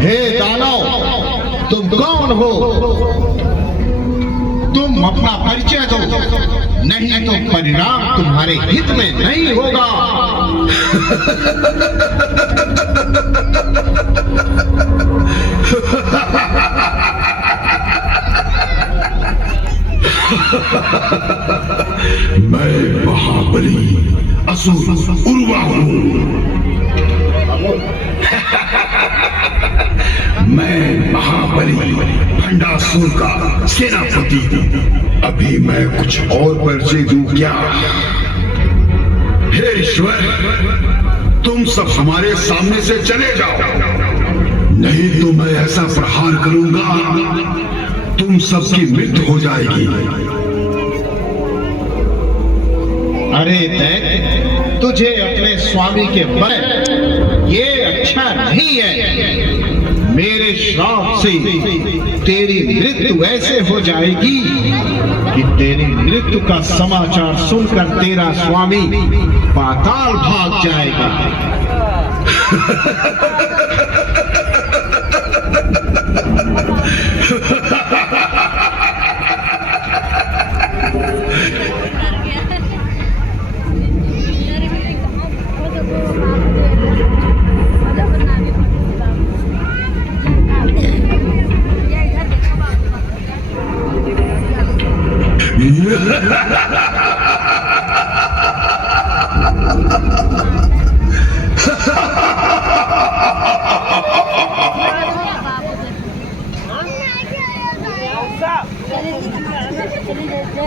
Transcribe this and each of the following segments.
हे दानव, तुम कौन हो? तुम अपना परिचय दो, नहीं तो परिणाम तुम्हारे हित में नहीं होगा। मैं महाबली असुर उर्वा हूँ। मैं महाबली भंडासुर का सेनापति हूँ। अभी मैं कुछ और परिचय दूं क्या? हे ईश्वर, तुम सब हमारे सामने से चले जाओ, नहीं तो मैं ऐसा प्रहार करूंगा तुम सबकी मृत्यु हो जाएगी। अरे दैत्य, तुझे अपने स्वामी के बल ये अच्छा नहीं है। मेरे श्राप से तेरी मृत्यु ऐसे हो जाएगी कि तेरी मृत्यु का समाचार सुनकर तेरा स्वामी पाताल भाग जाएगा।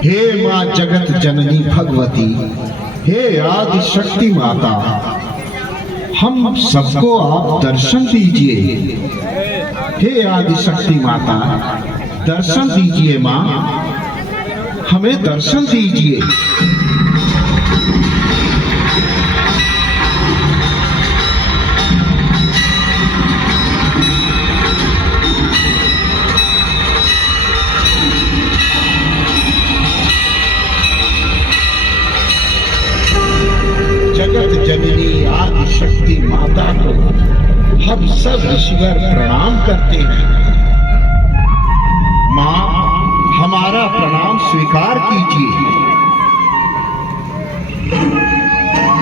हे मां जगत जननी भगवती, हे आदि शक्ति माता, हम सबको आप दर्शन दीजिए। हे आदि शक्ति माता, दर्शन दीजिए मां, हमें दर्शन दीजिए। जगत जननी आदि शक्ति माता को हम सब ऋषिवर प्रणाम करते हैं। मां, हमारा प्रणाम स्वीकार कीजिए।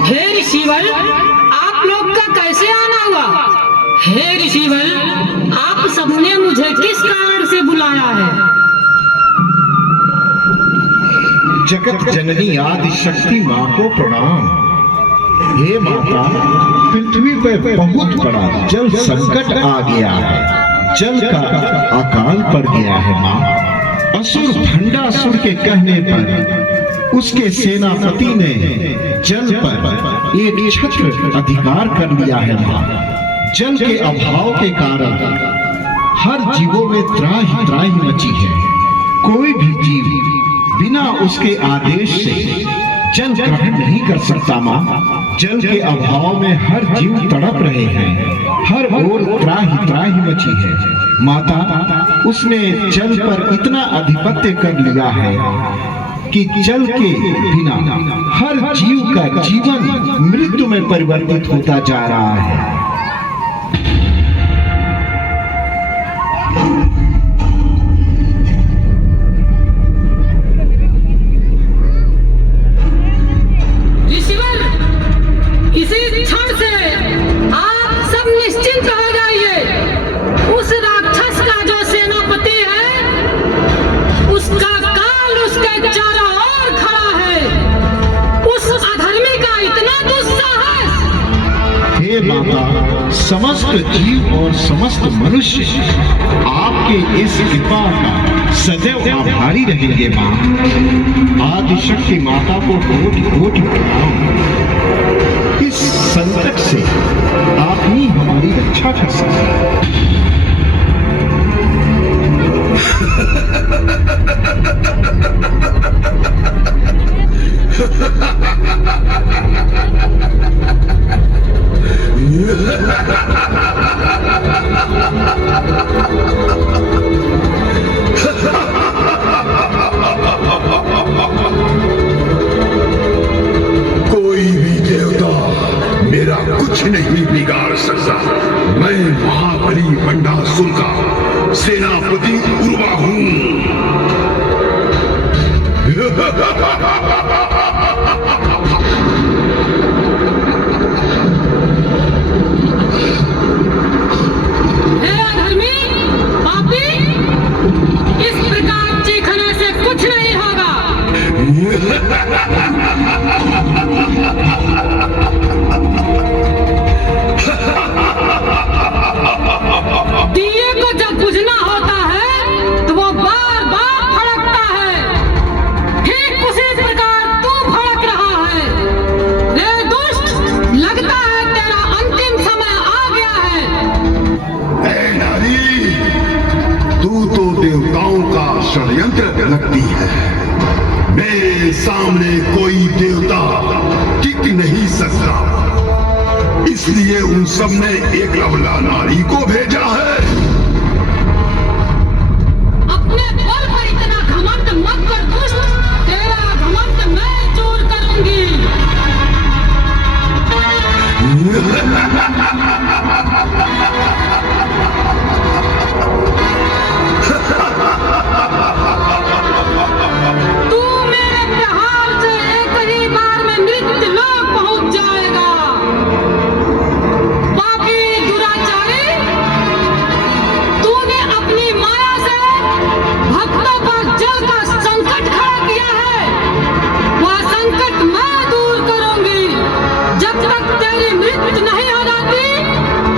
हे ऋषिवर, आप लोग का कैसे आना हुआ? हे ऋषिवर, आप सबने मुझे किस कारण से बुलाया है? जगत जननी आदि शक्ति मां को प्रणाम। हे माता, पृथ्वी पर बहुत बड़ा जल संकट आ गया है। जल का अकाल पड़ गया है मां। असुर भंडासुर के कहने पर उसके सेनापति ने जल पर एक छत्र अधिकार कर लिया है मां। जल के अभाव के कारण हर जीवों में त्राहि त्राहि मची है। कोई भी जीव बिना उसके आदेश से जल ग्रहण नहीं कर सकता मां। जल के अभाव में हर जीव तड़प रहे हैं, हर ओर त्राहि त्राहि मची है। माता, उसने जल पर इतना आधिपत्य कर लिया है कि जल के बिना हर जीव का जीवन मृत्यु में परिवर्तित होता जा रहा है। माता, समस्त जीव और समस्त मनुष्य आपके इस कृपा का सदैव आभारी रहेंगे मां। आदि शक्ति माता को कोटि कोटि प्रणाम। इस संकट से आप ही हमारी रक्षा कर सकते हैं। कोई भी देवता मेरा कुछ नहीं बिगाड़ सकता। मैं महाबली भंडासुर का सेनापति उर्वा हूं। हे अधर्मी, पापी, इस प्रकार चीखने से कुछ नहीं होगा। दिए को जब बुझना होता है तो वो बार बार भड़कता है। ठीक उसी प्रकार तू भड़क रहा है। रे दुष्ट, लगता है तेरा अंतिम समय आ गया है। ऐ नारी, तू तो देवताओं का षड्यंत्र लगती है। मेरे सामने कोई देवता टिक नहीं सकता, इसलिए उन सब ने एक लवला नारी को भेजा है। अपने बल पर इतना घमंड मत कर दुष्ट, तेरा घमंड मैं दूर करूंगी। तू मेरे प्रहार से एक ही बार में मृत्यु लोक पहुंच जाएगा। पापी दुराचारी, तूने अपनी माया से भक्तों पर जल का संकट खड़ा किया है। वह संकट मैं दूर करूंगी। जब तक तेरी मृत्यु नहीं हो जाती,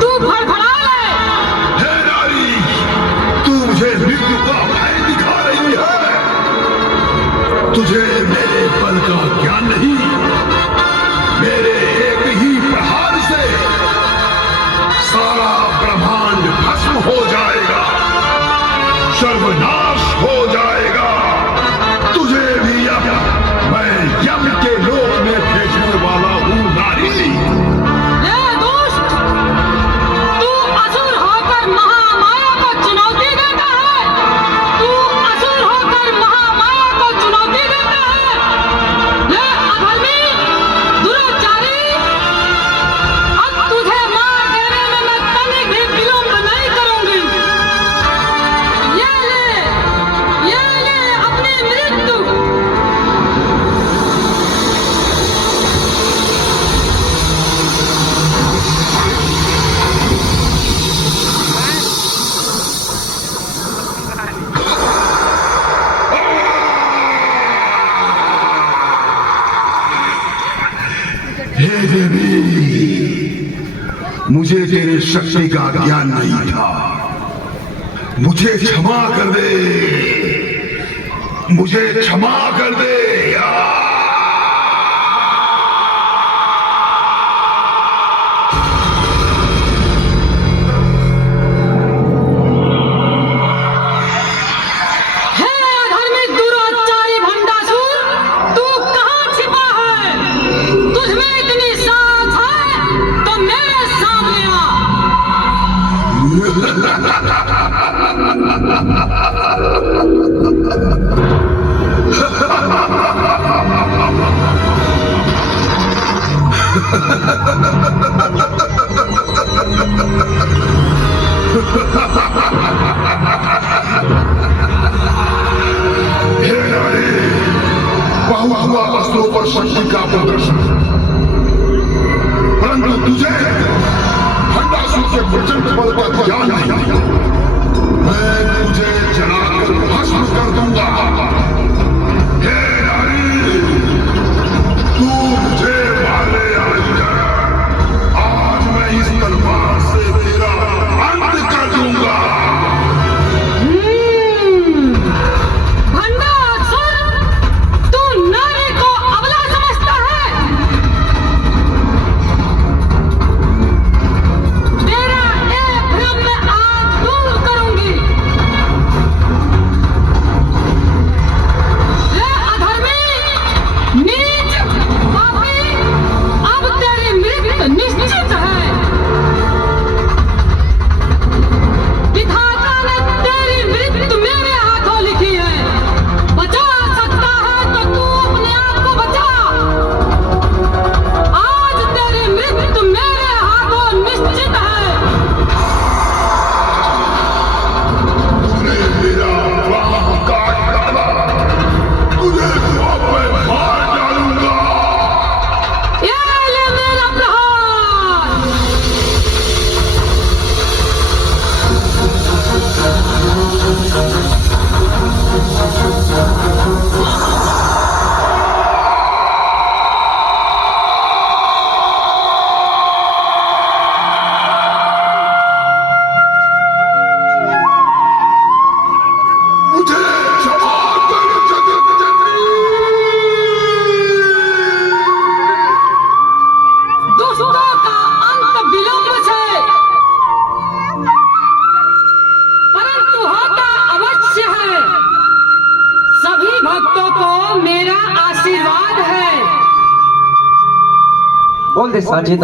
तू फड़फड़ा ले। हे नारी, तू मुझे मृत्यु का भय दिखा रही है। तुझे मेरे बल का ज्ञान नहीं। मेरे एक ही प्रहार से सारा ब्रह्मांड भस्म हो जाएगा, सर्वनाश हो जाएगा। तुझे भी अब मैं यम के लोक में भेजने वाला हूं नारी। हे दुष्ट, तू असुर होकर महामाया को चुनौती देता है। तू असुर होकर महामाया को चुनौती देता है। हे अधर्मी, दुराचारी, अब तुझे मार देने में मैं तनिक भी विलंब नहीं करूंगी। ये ले अपनी मृत्यु। हे देवी, मुझे तेरे शक्ति का ज्ञान नहीं था। मुझे क्षमा कर दे, मुझे क्षमा कर दे। हे अधर्मी दुराचारी भंडासुर, तू कहाँ छिपा है? तुझ में इतनी साहस है तो मेरे सामने आ। हे नारी, बहुत हुआ अस्त्रों पर शक्ति का प्रदर्शन, परंतु तुझे भंडासुर के प्रचंड बल का ज्ञान नहीं। मैं तुझे जलाकर भस्म कर दूंगा। हे नारी, तू मुझे मारने आई है। आज मैं इस तलवार से तेरा अंत कर दूंगा। भंडासुर, तू नारी को अबला समझता है। तेरा एक भ्रम में आज साझी